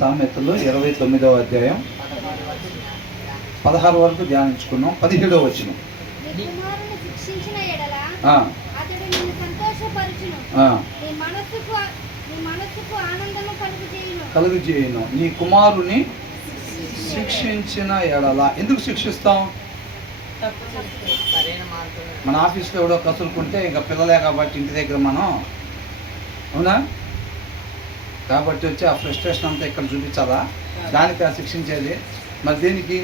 సామెతలు 29వ అధ్యాయం 16 వరకు ధ్యానించుకున్నాం. 17వ వచనం, కలుగు చేయను నీ కుమారుని శిక్షించిన ఎడల. ఎందుకు శిక్షిస్తాం? మన ఆఫీస్లో ఎవడో కసురుకుంటే ఇంకా పిల్లలే కాబట్టి ఇంటి దగ్గర మనం, అవునా, కాబట్టి వచ్చి ఆ ఫ్రస్ట్రేషన్ అంతా ఇక్కడ చూపించాలా? దానికి ఆ శిక్షించేది. మరి దేనికి?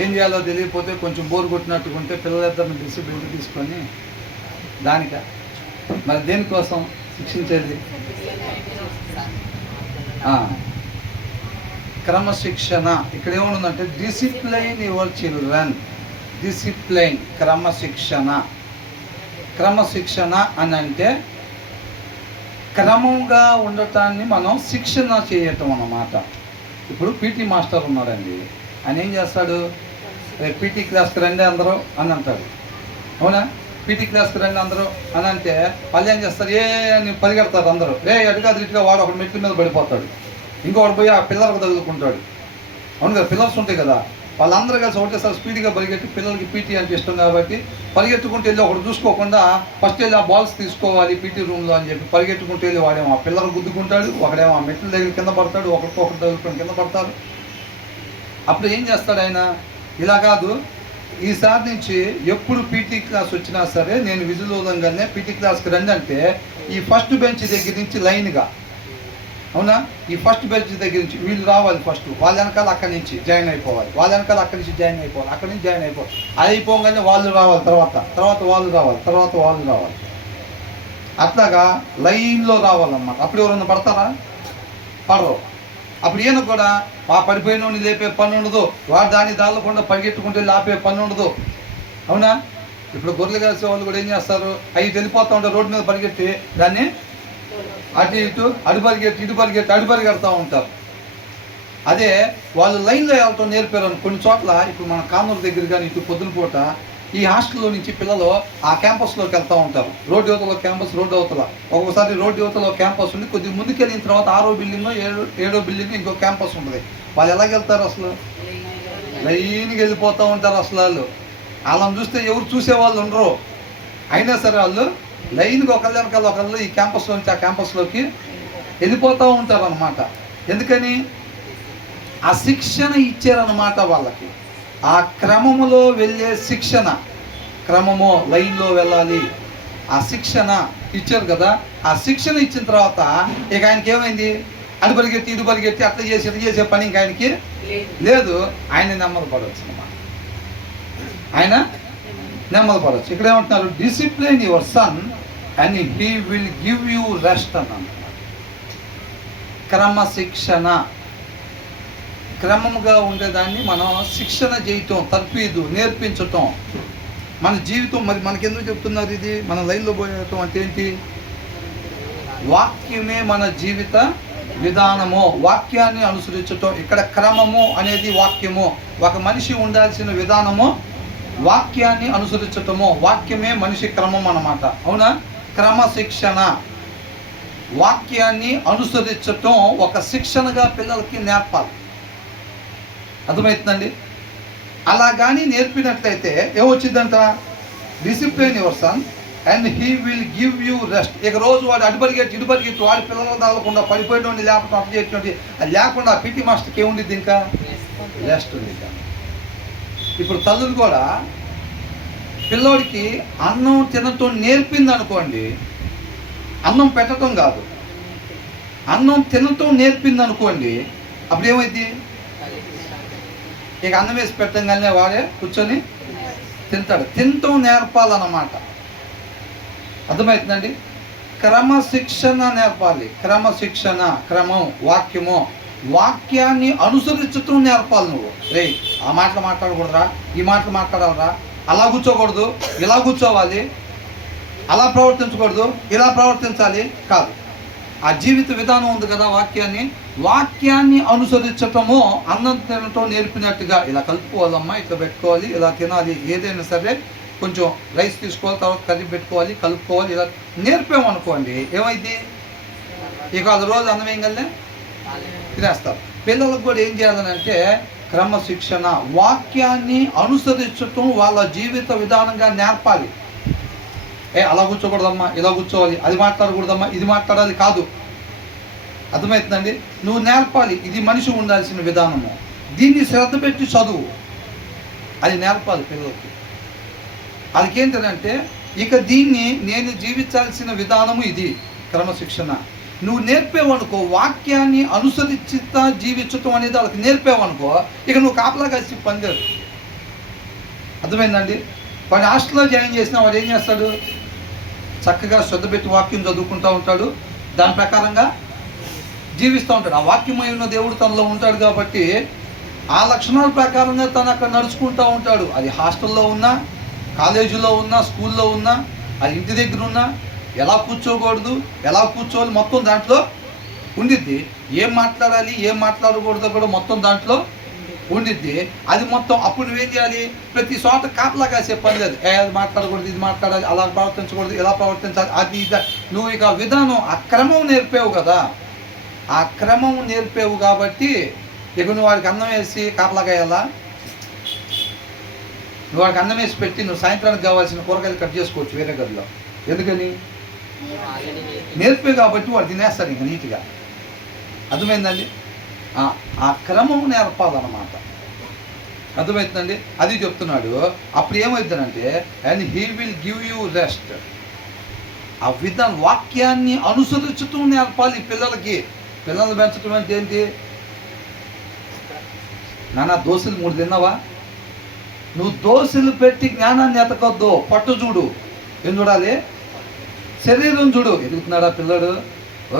ఏం చేయాలో తెలియకపోతే కొంచెం బోర్ కొట్టినట్టుకుంటే పిల్లలిద్దరిని పిలిచి బయట తీసుకొని దానిక మరి దేనికోసం శిక్షించేది? క్రమశిక్షణ. ఇక్కడ ఏముందంటే డిసిప్లైన్ యువర్ చిల్డ్రన్. డిసిప్లైన్, క్రమశిక్షణ. క్రమశిక్షణ అని అంటే క్రమంగా ఉండటాన్ని మనం శిక్షణ చేయటం అన్నమాట. ఇప్పుడు పీటీ మాస్టర్ ఉన్నాడండి, ఆయన ఏం చేస్తాడు? పీటీ క్లాస్కి రండి అందరూ అని అంటాడు, అవునా? పీటీ క్లాస్కి రండి అందరూ అని అంటే వాళ్ళు ఏం చేస్తారు? అని పరిగెడతారు అందరూ. అటుగా ఇటుగా వాడు ఒకటి మెట్ల మీద పడిపోతాడు, ఇంకొకటి పోయి ఆ పిల్లలకు తగులుకుంటాడు, అవును కదా? పిల్లర్స్ ఉంటాయి కదా, వాళ్ళందరూ కలిసి ఒకటేసారి స్పీడ్గా పరిగెట్టి, పిల్లలకి పీటీ అంటే ఇష్టం కాబట్టి పరిగెట్టుకుంటూ వెళ్ళి ఒకటి చూసుకోకుండా ఫస్ట్ వెళ్ళి ఆ బాల్స్ తీసుకోవాలి పీటీ రూమ్లో అని చెప్పి పరిగెట్టుకుంటూ వెళ్ళి వాడేమో ఆ పిల్లలు గుద్దుకుంటాడు, ఒకడేమో ఆ మెట్ల దగ్గర కింద పడతాడు, ఒకరికొకటి తగులుకొని కింద పడతారు. అప్పుడు ఏం చేస్తాడు ఆయన? ఇలా కాదు, ఈసారి నుంచి ఎప్పుడు పీటీ క్లాస్ వచ్చినా సరే నేను విజులోదంగానే పీటీ క్లాస్కి రండి అంటే ఈ ఫస్ట్ బెంచ్ దగ్గర నుంచి లైన్గా, అవునా, ఈ ఫస్ట్ బెంచ్ దగ్గర నుంచి వీళ్ళు రావాలి, ఫస్ట్ వాళ్ళ వెనకాల అక్కడి నుంచి జాయిన్ అయిపోవాలి, వాళ్ళ వెనకాల అక్కడి నుంచి జాయిన్ అయిపోవాలి, అక్కడి నుంచి జాయిన్ అయిపోవాలి, అది అయిపోగానే వాళ్ళు రావాలి, తర్వాత వాళ్ళు రావాలి, తర్వాత వాళ్ళు రావాలి, అట్లాగా లైన్లో రావాలన్నమాట. అప్పుడు ఎవరన్నా పడతారా? పడరు. అప్పుడు ఈయన కూడా ఆ పడిపోయిన లేపే పని ఉండదు, వాడు దానికుండా పరిగెట్టుకుంటే ఆపే పని ఉండదు, అవునా? ఇప్పుడు గొర్రెలు కాసే వాళ్ళు కూడా ఏం చేస్తారు? అవి వెళ్ళిపోతూ ఉంటారు, రోడ్డు మీద పరిగెట్టి దాన్ని అటు ఇటు అటు పరిగెడతా ఉంటారు. అదే వాళ్ళు లైన్లో వెళ్ళటం నేర్పారు. కొన్ని చోట్ల ఇప్పుడు మన కానూరు దగ్గర కానీ ఇటు పొద్దున పూట ఈ హాస్టల్లో నుంచి పిల్లలు ఆ క్యాంపస్లోకి వెళ్తూ ఉంటారు. రోడ్డు యువతలో క్యాంపస్, రోడ్డు అవతల ఒక్కొక్కసారి రోడ్డు యువతలో క్యాంపస్ ఉంది, కొద్దిగా ముందుకు వెళ్ళిన తర్వాత 6వ బిల్డింగ్ 7వ బిల్డింగ్ ఇంకో క్యాంపస్ ఉంటుంది. వాళ్ళు ఎలాగెళ్తారు? అసలు లైన్కి వెళ్ళిపోతూ ఉంటారు. అసలు వాళ్ళని చూస్తే ఎవరు చూసేవాళ్ళు ఉండరు, అయినా సరే వాళ్ళు లైన్కి ఒకళ్ళ వెనకాల ఒకళ్ళు ఈ క్యాంపస్లో నుంచి ఆ క్యాంపస్లోకి వెళ్ళిపోతూ ఉంటారు అన్నమాట. ఎందుకని? ఆ శిక్షణ ఇచ్చారన్నమాట వాళ్ళకి. ఆ క్రమములో వెళ్ళే శిక్షణ, క్రమము లైన్లో వెళ్ళాలి, ఆ శిక్షణ ఇచ్చారు కదా. ఆ శిక్షణ ఇచ్చిన తర్వాత ఇక ఆయనకి ఏమైంది? అటు పరిగెట్టి ఇటు పరిగెట్టి అట్లా చేసే పని ఇంకా ఆయనకి లేదు. ఆయన నెమ్మదిపడవచ్చు అన్నమాట, ఆయన నెమ్మదిపడవచ్చు. ఇక్కడ ఏమంటున్నారు? Discipline your son and he will give you rest అన్నాను. క్రమశిక్షణ, క్రమముగా ఉండేదాన్ని మనం శిక్షణ చేయటం, తర్ఫీదు నేర్పించటం. మన జీవితం మరి మనకెందుకు చెప్తున్నారు ఇది? మన లైన్లో పోయటం అంటే ఏంటి? వాక్యమే మన జీవిత విధానము, వాక్యాన్ని అనుసరించటం. ఇక్కడ క్రమము అనేది వాక్యము. ఒక మనిషి ఉండాల్సిన విధానము వాక్యాన్ని అనుసరించటము. వాక్యమే మనిషి క్రమం అన్నమాట, అవునా? క్రమశిక్షణ, వాక్యాన్ని అనుసరించటం ఒక శిక్షణగా పిల్లలకి నేర్పాలి. అర్థమవుతుందండి? అలా కానీ నేర్పినట్లయితే ఏమొచ్చిందంట? Discipline your son and he will give you rest. ఇక రోజు వాడు ఇటు పరిగెట్టి వాడి పిల్లలు తగలకుండా పడిపోయినోడిని లేకపోతే అప్పు చేసినట్టు అది లేకుండా పీటీ మాస్టర్కి ఏముండిద్ది? ఇంకా రెస్ట్ ఉంది. ఇప్పుడు తల్లులు కూడా పిల్లోడికి అన్నం తినటం నేర్పింది అనుకోండి, అన్నం పెట్టడం కాదు, అన్నం తినటం నేర్పింది అనుకోండి, అప్పుడు ఏమైంది? ఇక అన్నం వేసి పెట్టగానే వాడే కూర్చొని తింటాడు. తినటం నేర్పాలన్నమాట. అర్థమవుతుందండి? క్రమశిక్షణ నేర్పాలి. క్రమశిక్షణ, క్రమం, వాక్యము, వాక్యాన్ని అనుసరించటం నేర్పాలి. నువ్వు ఆ మాటలు మాట్లాడకూడదురా, ఈ మాటలు మాట్లాడాలరా, అలా కూర్చోకూడదు, ఇలా కూర్చోవాలి, అలా ప్రవర్తించకూడదు, ఇలా ప్రవర్తించాలి కాదు. ఆ జీవిత విధానం ఉంది కదా, వాక్యాన్ని అనుసరించటము అన్నం తినటం నేర్పినట్టుగా. ఇలా కలుపుకోవాలమ్మా, ఇట్లా పెట్టుకోవాలి, ఇలా తినాలి, ఏదైనా సరే కొంచెం రైస్ తీసుకోవాలి, తర్వాత కర్రీ పెట్టుకోవాలి, కలుపుకోవాలి, ఇలా నేర్పామనుకోండి ఏమైంది? ఇక అది రోజు అన్నం వేయగలనే తినేస్తారు. పిల్లలకు కూడా ఏం చేయాలని అంటే క్రమశిక్షణ, వాక్యాన్ని అనుసరించటం వాళ్ళ జీవిత విధానంగా నేర్పాలి. అలా కూర్చోకూడదమ్మా, ఇలా కూర్చోవాలి, అది మాట్లాడకూడదమ్మా, ఇది మాట్లాడాలి కాదు. అర్థమవుతుందండి? నువ్వు నేర్పాలి, ఇది మనిషి ఉండాల్సిన విధానము, దీన్ని శ్రద్ధ పెట్టి చదువు, అది నేర్పాలి పిల్లలకి. అదికేంటంటే ఇక దీన్ని నేను జీవించాల్సిన విధానము ఇది క్రమశిక్షణ. నువ్వు నేర్పేవనుకో, వాక్యాన్ని అనుసరిస్తా జీవించటం అనేది వాళ్ళకి నేర్పేవనుకో, ఇక నువ్వు కాపలా కలిసి పని లేదు. అర్థమైందండి? వాడి హాస్టల్లో జాయిన్ చేసిన వాడు ఏం చేస్తాడు? చక్కగా శ్రద్ధ పెట్టి వాక్యం చదువుకుంటూ ఉంటాడు, దాని ప్రకారంగా జీవిస్తూ ఉంటాడు. ఆ వాక్యమై ఉన్న దేవుడు తనలో ఉంటాడు కాబట్టి ఆ లక్షణాల ప్రకారంగా తను అక్కడ నడుచుకుంటూ ఉంటాడు. అది హాస్టల్లో ఉన్నా, కాలేజీలో ఉన్నా, స్కూల్లో ఉన్నా, అది ఇంటి దగ్గర ఉన్నా, ఎలా కూర్చోకూడదు, ఎలా కూర్చోవాలి మొత్తం దాంట్లో ఉండిద్ది. ఏం మాట్లాడాలి, ఏం మాట్లాడకూడదు కూడా మొత్తం దాంట్లో ఉండిద్ది. అది మొత్తం అప్పుడు నువ్వేం చేయాలి? ప్రతి చోట కాపలా కాసే పని లేదు. అది మాట్లాడకూడదు, ఇది మాట్లాడాలి, అలా ప్రవర్తించకూడదు, ఇలా ప్రవర్తించాలి, అది ఇది. నువ్వు ఇక విధానం, ఆ క్రమం నేర్పేవు కదా. ఆ క్రమం నేర్పేవు కాబట్టి ఇక నువ్వు వాడికి అన్నం వేసి కాపలా కాయాలా? నువ్వు వాడికి అన్నం వేసి పెట్టి నువ్వు సాయంత్రానికి కావాల్సిన కూరగాయలు కట్ చేసుకోవచ్చు వేరే గదిలో. ఎందుకని? నేర్పే కాబట్టి వాడు తినేస్తాడు ఇంకా నీట్గా. అర్థమైందండి? ఆ క్రమం నేర్పాలన్నమాట. అర్థమవుతుందండి? అది చెప్తున్నాడు. అప్పుడు ఏమవుతుందంటే and he will give you rest. ఆ విధానం, వాక్యాన్ని అనుసరించటం నేర్పాలి పిల్లలకి. పిల్లలు పెంచడం అంటే ఏంటి? నాన్న దోశలు 3 తిన్నావా? నువ్వు దోశలు పెట్టి జ్ఞానాన్ని ఎతకొద్దు, పట్టు చూడు. ఏం చూడాలి? శరీరం చూడు. ఎదుగుతున్నాడా పిల్లడు?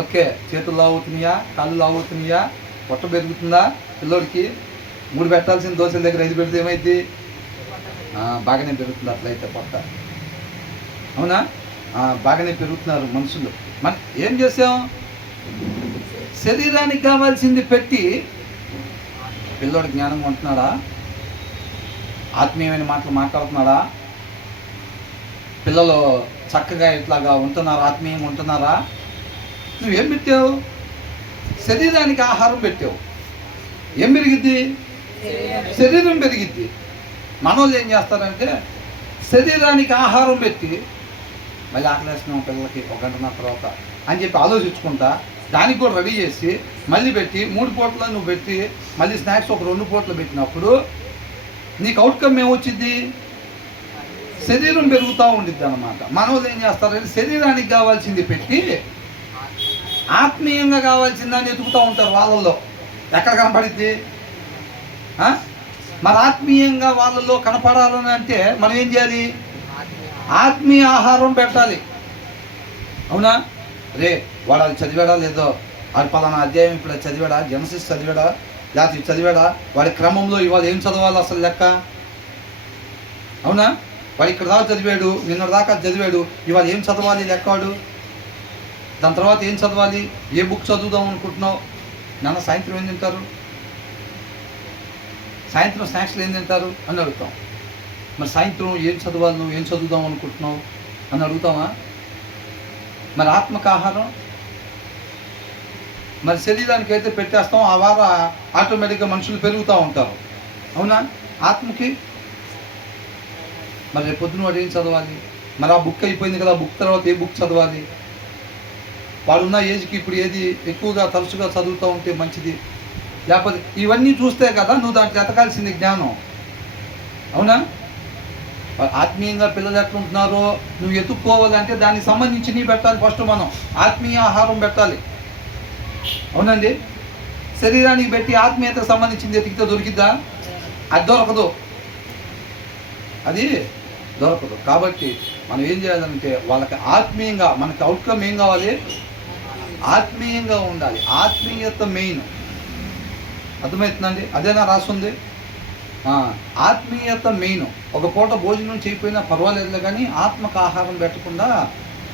ఓకే, చేతులు లావుతున్నాయా, కాళ్ళు లావుతున్నాయా, పొట్ట పెరుగుతుందా పిల్లోడికి? 3 పెట్టాల్సిన దోశల దగ్గర 5 పెడితే ఏమైంది? బాగానే పెరుగుతుంది. అట్లయితే పొట్ట, అవునా? బాగానే పెరుగుతున్నారు మనుషులు. మనం ఏం చేసాం? శరీరానికి కావాల్సింది పెట్టి పిల్లోడు జ్ఞానం ఉంటున్నాడా? ఆత్మీయమైన మాటలు మాట్లాడుతున్నాడా? పిల్లలు చక్కగా ఇట్లాగా ఉంటున్నారా? ఆత్మీయంగా ఉంటున్నారా? నువ్వేం పెట్టావు? శరీరానికి ఆహారం పెట్టావు. ఏం పెరిగిద్ది? శరీరం పెరిగిద్ది. మనోళ్ళు ఏం చేస్తారంటే శరీరానికి ఆహారం పెట్టి మళ్ళీ ఆకలేస్తున్నాం పిల్లలకి 1 గంటన్నర తర్వాత అని చెప్పి ఆలోచించుకుంటా దానికి కూడా రెడీ చేసి మళ్ళీ పెట్టి 3 పూటలు నువ్వు పెట్టి మళ్ళీ స్నాక్స్ ఒక 2 పూటలు పెట్టినప్పుడు నీకు అవుట్కమ్ ఏమొచ్చింది? శరీరం పెరుగుతూ ఉండిద్ది అన్నమాట. మనోళ్ళు ఏం చేస్తారంటే శరీరానికి కావాల్సింది పెట్టి ఆత్మీయంగా కావాల్సిందని ఎదుగుతూ ఉంటారు. వాళ్ళల్లో ఎక్కడ కనపడిద్ది? మరి ఆత్మీయంగా వాళ్ళల్లో కనపడాలని అంటే మనం ఏం చేయాలి? ఆత్మీయ ఆహారం పెట్టాలి. అవునా? రే వాడు అది చదివాడా లేదో, వాడు పలానా అధ్యాయం ఇప్పుడు చదివాడా, జెనసిస్ చదివాడా, లేకపోతే చదివాడా, వాడి క్రమంలో ఇవాళ ఏం చదవాలి అసలు లెక్క? అవునా? వాడు ఇక్కడ దాకా చదివాడు, నిన్న దాకా చదివాడు, ఇవాళ ఏం చదవాలి లెక్కవాడు? దాని తర్వాత ఏం చదవాలి? ఏ బుక్ చదువుదాం అనుకుంటున్నావు? నాన్న సాయంత్రం ఏం తింటారు, సాయంత్రం స్నాక్స్లో ఏం తింటారు అని అడుగుతాం. మరి సాయంత్రం ఏం చదవాలి, నువ్వు ఏం చదువుదాం అనుకుంటున్నావు అని అడుగుతావా? మరి ఆత్మకు ఆహారం మరి శరీరానికి అయితే పెట్టేస్తాం, ఆ వార ఆటోమేటిక్గా మనుషులు పెరుగుతూ ఉంటారు. అవునా? ఆత్మకి మరి రేపు పొద్దున వాడు ఏం చదవాలి? మరి ఆ బుక్ అయిపోయింది కదా, బుక్ తర్వాత ఏ బుక్ చదవాలి? వాడున్న ఏజ్కి ఇప్పుడు ఏది ఎక్కువగా తరచుగా చదువుతూ ఉంటే మంచిది, లేకపోతే ఇవన్నీ చూస్తే కదా నువ్వు దాంట్లో ఎతకాల్సింది జ్ఞానం. అవునా? ఆత్మీయంగా పిల్లలు ఎట్లుంటున్నారో నువ్వు ఎత్తుక్కోవాలంటే దానికి సంబంధించి నీ పెట్టాలి. ఫస్ట్ మనం ఆత్మీయ ఆహారం పెట్టాలి. అవునండి? శరీరానికి పెట్టి ఆత్మీయతకు సంబంధించింది ఎతికితే దొరికిద్దా? అది దొరకదు, అది దొరకదు. కాబట్టి మనం ఏం చేయాలంటే వాళ్ళకి ఆత్మీయంగా, మనకి అవుట్కమ్ ఏం కావాలి? ఆత్మీయంగా ఉండాలి. ఆత్మీయత మెయిన్. అర్థమవుతుందండి? అదేనా రాస్తుంది? ఆత్మీయత మెయిన్. ఒక పూట భోజనం చేయకపోయినా పర్వాలేదు కానీ ఆత్మకు ఆహారం పెట్టకుండా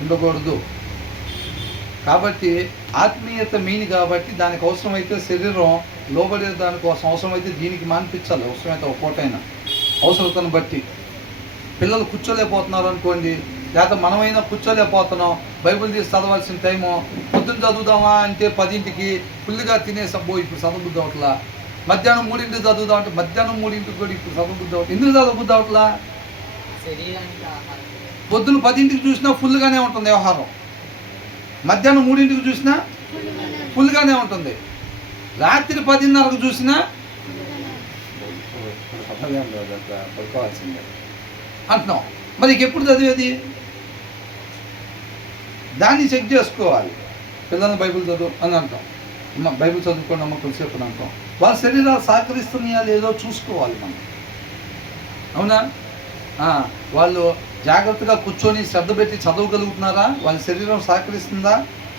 ఉండకూడదు. కాబట్టి ఆత్మీయత మెయిన్. కాబట్టి దానికి అవసరమైతే శరీరం లోబడే దానికోసం అవసరమైతే దీనికి మాన్పించాలి. అవసరమైతే ఒక పూట అయినా అవసరతను బట్టి. పిల్లలు కూర్చోలేకపోతున్నారు అనుకోండి, లేకపోతే మనమైనా కూర్చోలేకపోతున్నాం, బైబిల్ తీసి చదవాల్సిన టైము పొద్దున్న చదువుదామా అంటే 10ంటికి ఫుల్గా తినేసబ్బో ఇప్పుడు చదవబుద్ధి అవట్లా. మధ్యాహ్నం 3ంటికి చదువుదాం అంటే మధ్యాహ్నం 3ంటికి కూడా ఇప్పుడు చదవబుద్ధి అవట్లా. ఎందుకు చదవబుద్ధి అవట్లా? పొద్దున్న 10ంటికి చూసినా ఫుల్గానే ఉంటుంది వ్యవహారం, మధ్యాహ్నం 3ంటికి చూసినా ఫుల్గానే ఉంటుంది, రాత్రి 10:30కు చూసినా పడుకోవాల్సిందే అంటున్నాం. మరి ఎప్పుడు చదివేది? దాన్ని చెక్ చేసుకోవాలి. పిల్లల్ని బైబిల్ చదువు అని అంటాం, బైబిల్ చదువుకోండి అమ్మ కొద్దిసేపు అని అంటాం. వాళ్ళ శరీరాలు సహకరిస్తున్నాయా లేదో చూసుకోవాలి మనం, అవునా? వాళ్ళు జాగ్రత్తగా కూర్చొని శ్రద్ధ పెట్టి చదవగలుగుతున్నారా, వాళ్ళ శరీరం సహకరిస్తుందా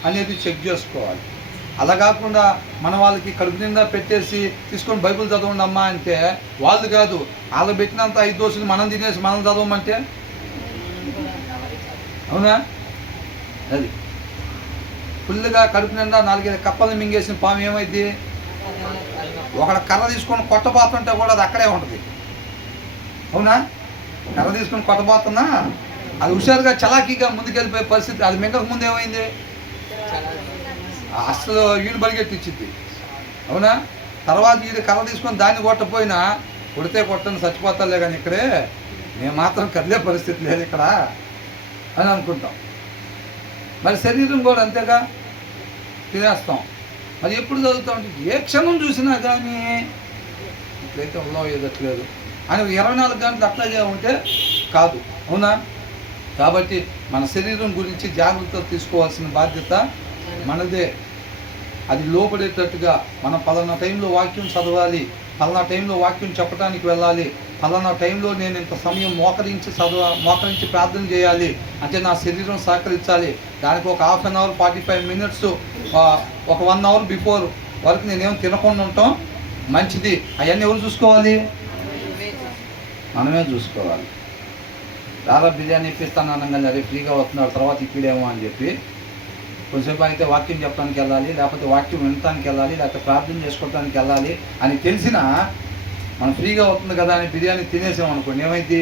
అనేది చెక్ చేసుకోవాలి. అలా కాకుండా మన వాళ్ళకి కడుపు నిండా పెట్టేసి తీసుకొని బైబిల్ చదవండి అమ్మా అంటే వాళ్ళు కాదు, వాళ్ళు పెట్టినంత 5 దోశలు మనం తినేసి మనం చదవమంటే, అవునా? అది ఫుల్గా కడుపు నిండా 4-5 కప్పలు మింగేసిన పాము ఏమైంది? ఒకడ కర్ర తీసుకొని కొట్టబోతుంటే కూడా అది అక్కడే ఉంటుంది, అవునా? కర్ర తీసుకొని కొట్టబోతున్నా అది హుషారుగా చలాకీగా ముందుకెళ్ళిపోయే పరిస్థితి. అది మింగక ముందు ఏమైంది? అసలు వీడు బలిగెట్టించింది, అవునా? తర్వాత వీడు కర్ర తీసుకొని దాన్ని కొట్టపోయినా కొడితే కొట్టని చచ్చిపోతాలే కానీ ఇక్కడే నేను మాత్రం కదిలే పరిస్థితి లేదు ఇక్కడ అని అనుకుంటాం. మరి శరీరం కూడా అంతేగా, తినేస్తాం. మరి ఎప్పుడు చదువుతాం అంటే ఏ క్షణం చూసినా కానీ ఇప్పుడైతే ఉల్లో ఎదట్లేదు అని 24 గంటలు అట్లాగే ఉంటే కాదు, అవునా? కాబట్టి మన శరీరం గురించి జాగ్రత్తలు తీసుకోవాల్సిన బాధ్యత మనదే. అది లోపడేటట్టుగా మనం పలానా టైంలో వాక్యం చదవాలి, పలానా టైంలో వాక్యం చెప్పడానికి వెళ్ళాలి, పలానా టైంలో నేను ఇంత సమయం మోకరించి ప్రార్థన చేయాలి అంటే నా శరీరం సహకరించాలి. దానికి ఒక 1/2 అవర్ 45 మినిట్స్ ఒక 1 అవర్ బిఫోర్ వరకు నేనేమో తినకుండా ఉంటాం మంచిది. అవన్నీ ఎవరు చూసుకోవాలి? మనమే చూసుకోవాలి. రారా బిర్యానీ ఇప్పిస్తాను అనగానే అరే ఫ్రీగా వస్తున్నాడు తర్వాత ఇప్పుడేమో అని చెప్పి కొంచెంసేపు అయితే వాక్యం చెప్పడానికి వెళ్ళాలి, లేకపోతే వాక్యం వినటానికి వెళ్ళాలి, లేకపోతే ప్రార్థన చేసుకోవడానికి వెళ్ళాలి అని తెలిసినా మనం ఫ్రీగా అవుతుంది కదా అని బిర్యానీ తినేసామనుకోండి ఏమైంది?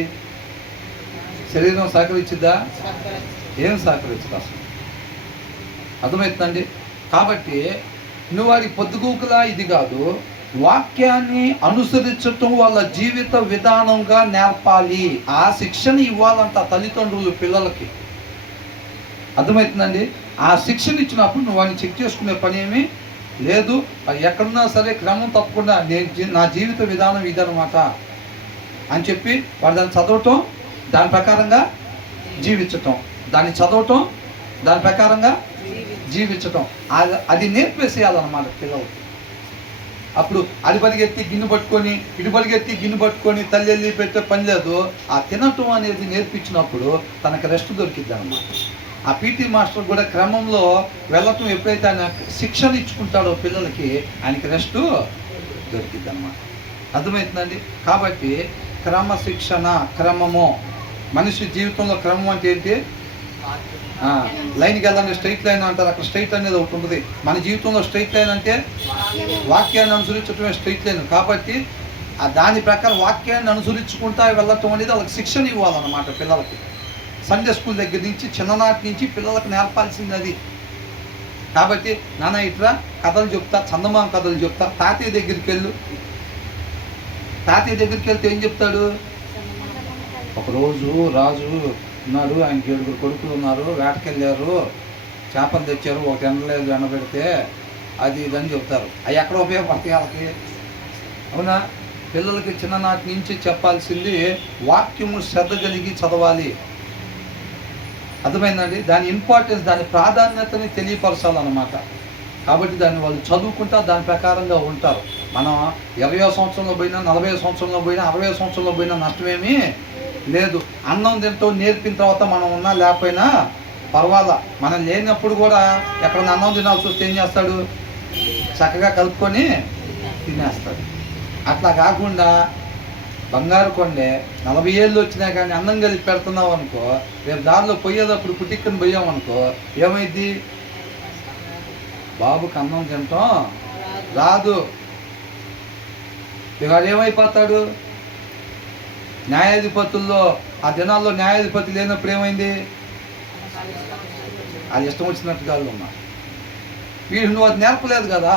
శరీరం సహకరించిద్దా? ఏం సహకరించదు అసలు, అర్థమవుతుందండి? కాబట్టి నువ్వు వాడికి పొద్దుగూకులా ఇది కాదు, వాక్యాన్ని అనుసరించటం వాళ్ళ జీవిత విధానంగా నేర్పాలి. ఆ శిక్షణ ఇవ్వాలంట తల్లిదండ్రులు పిల్లలకి, అర్థమవుతుందండి? ఆ శిక్షణ ఇచ్చినప్పుడు నువ్వు వాడిని చెక్ చేసుకునే పని ఏమీ లేదు. అది ఎక్కడున్నా సరే క్రమం తప్పకుండా నా జీవిత విధానం ఇదనమాట అని చెప్పి వాడు దాన్ని చదవటం, దాని ప్రకారంగా జీవించటం, దాన్ని చదవటం, దాని ప్రకారంగా జీవించటం, అది నేర్పేసేయాలన్నమాట పిల్లలకి. అప్పుడు అది పరిగెత్తి గిన్నె పట్టుకొని ఇటు పరిగెత్తి గిన్నె పట్టుకొని తల్లి వెళ్ళి పెట్టే పని లేదు. ఆ తినటం అనేది నేర్పించినప్పుడు తనకు రెస్ట్ దొరికిద్ది అన్నమాట. ఆ పీటీ మాస్టర్ కూడా క్రమంలో వెళ్ళటం ఎప్పుడైతే ఆయన శిక్షణ ఇచ్చుకుంటాడో పిల్లలకి ఆయనకి రెస్ట్ దొరికిద్ది అన్నమాట, అర్థమవుతుందండి? కాబట్టి క్రమశిక్షణ, క్రమము. మనిషి జీవితంలో క్రమం అంటే ఏంటి? లైన్కి వెళ్ళాలంటే స్ట్రైట్ లైన్ అంటారు, అక్కడ స్ట్రైట్ అనేది ఒకటి ఉంటుంది. మన జీవితంలో స్ట్రైట్ లైన్ అంటే వాక్యాన్ని అనుసరించడమే స్ట్రైట్ లైన్. కాబట్టి దాని ప్రకారం వాక్యాన్ని అనుసరించుకుంటా వెళ్ళటం అనేది వాళ్ళకి శిక్షణ ఇవ్వాలన్నమాట పిల్లలకి. సండే స్కూల్ దగ్గర నుంచి చిన్ననాటి నుంచి పిల్లలకు నేర్పాల్సింది అది. కాబట్టి నాన్న ఇట్లా కథలు చెప్తా, చందమామ కథలు చెప్తా, తాతయ్య దగ్గరికి వెళ్ళు. తాతయ్య దగ్గరికి వెళ్తే ఏం చెప్తాడు? ఒకరోజు రాజు ఉన్నాడు, ఆయనకి 7 కొడుకులు ఉన్నారు, వేటకెళ్ళారు, చేపలు తెచ్చారు, ఒకటి ఎండలేదు, ఎండబెడితే అది ఇదని చెప్తారు. అవి ఎక్కడ ఉపయోగపడతాయి వాళ్ళకి, అవునా? పిల్లలకి చిన్ననాటి నుంచి చెప్పాల్సింది వాక్యము శ్రద్ధ కలిగి చదవాలి, అర్థమైందండి? దాని ఇంపార్టెన్స్, దాని ప్రాధాన్యతని తెలియపరచాలన్నమాట. కాబట్టి దాన్ని వాళ్ళు చదువుకుంటా దాని ప్రకారంగా ఉంటారు. మనం 20వ సంవత్సరంలో పోయినా, 40వ సంవత్సరంలో పోయినా, 60వ సంవత్సరంలో పోయినా నష్టమేమీ లేదు. అన్నం తింటూ నేర్పిన తర్వాత మనం ఉన్నా లేకపోయినా పర్వాలా. మనం లేనప్పుడు కూడా ఎక్కడన్నా అన్నం తినాల్సి వస్తే ఏం చేస్తాడు? చక్కగా కలుపుకొని తినేస్తాడు. అట్లా కాకుండా బంగారు కొండే 40 ఏళ్ళు వచ్చినా కానీ అన్నం కలిపి పెడుతున్నావు అనుకో, రేపు దారిలో పోయేటప్పుడు పుట్టిక్కని పోయామనుకో ఏమైంది? బాబుకి అన్నం తింటాం రాదు, ఇక ఏమైపోతాడు? న్యాయాధిపతుల్లో ఆ దినాల్లో న్యాయాధిపతి లేనప్పుడు ఏమైంది? అది ఇష్టం వచ్చినట్టుగా వాళ్ళు ఉన్నారు. వీడు నువ్వు అది నేర్పలేదు కదా,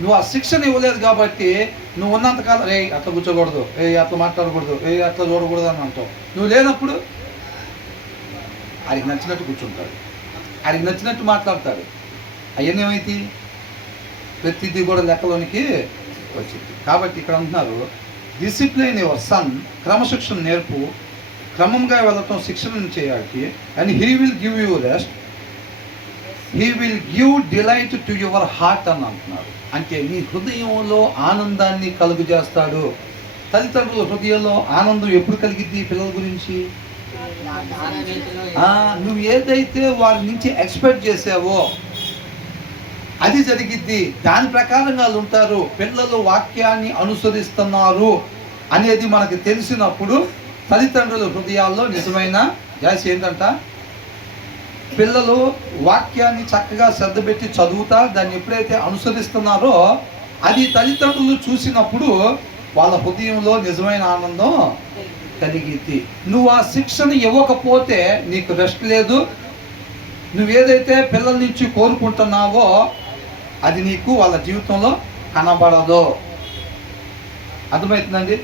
నువ్వు ఆ శిక్షణ ఇవ్వలేదు కాబట్టి నువ్వు ఉన్నంతకాలం అట్లా కూర్చోకూడదు, అట్లా మాట్లాడకూడదు, అట్లా చూడకూడదు అని అంటావు. నువ్వు లేనప్పుడు ఆయనకి నచ్చినట్టు కూర్చుంటాడు, ఆయనకి నచ్చినట్టు మాట్లాడతాడు. అవన్నీ ఏమైతే ప్రతిదీ కూడా లెక్కలోనికి వచ్చింది. కాబట్టి ఇక్కడ అంటున్నారు, డిసిప్లైన్ యువర్ సన్, క్రమశిక్షణ నేర్పు, క్రమంగా వెళ్ళటం శిక్షణ చేయాలి. And he will give you rest, he will give delight to your heart అని అంటున్నారు. అంటే నీ హృదయంలో ఆనందాన్ని కలుగు చేస్తాడు. తల్లిదండ్రుల హృదయంలో ఆనందం ఎప్పుడు కలిగిద్ది పిల్లల గురించి? నువ్వు ఏదైతే వారి నుంచి ఎక్స్పెక్ట్ చేసావో అది జరిగిద్ది, దాని ప్రకారంగా వాళ్ళు ఉంటారు. పిల్లలు వాక్యాన్ని అనుసరిస్తున్నారు అనేది మనకు తెలిసినప్పుడు తల్లిదండ్రుల హృదయాల్లో నిజమైన జాస్ ఏంటంట, పిల్లలు వాక్యాన్ని చక్కగా శ్రద్ధ పెట్టి చదువుతా దాన్ని ఎప్పుడైతే అనుసరిస్తున్నారో అది తల్లిదండ్రులు చూసినప్పుడు వాళ్ళ హృదయంలో నిజమైన ఆనందం కలిగిద్ది. నువ్వు ఆ శిక్షణ ఇవ్వకపోతే నీకు రెస్ట్ లేదు. నువ్వేదైతే పిల్లల నుంచి కోరుకుంటున్నావో అది నీకు వాళ్ళ జీవితంలో కనబడదు. అర్థమవుతుందండి?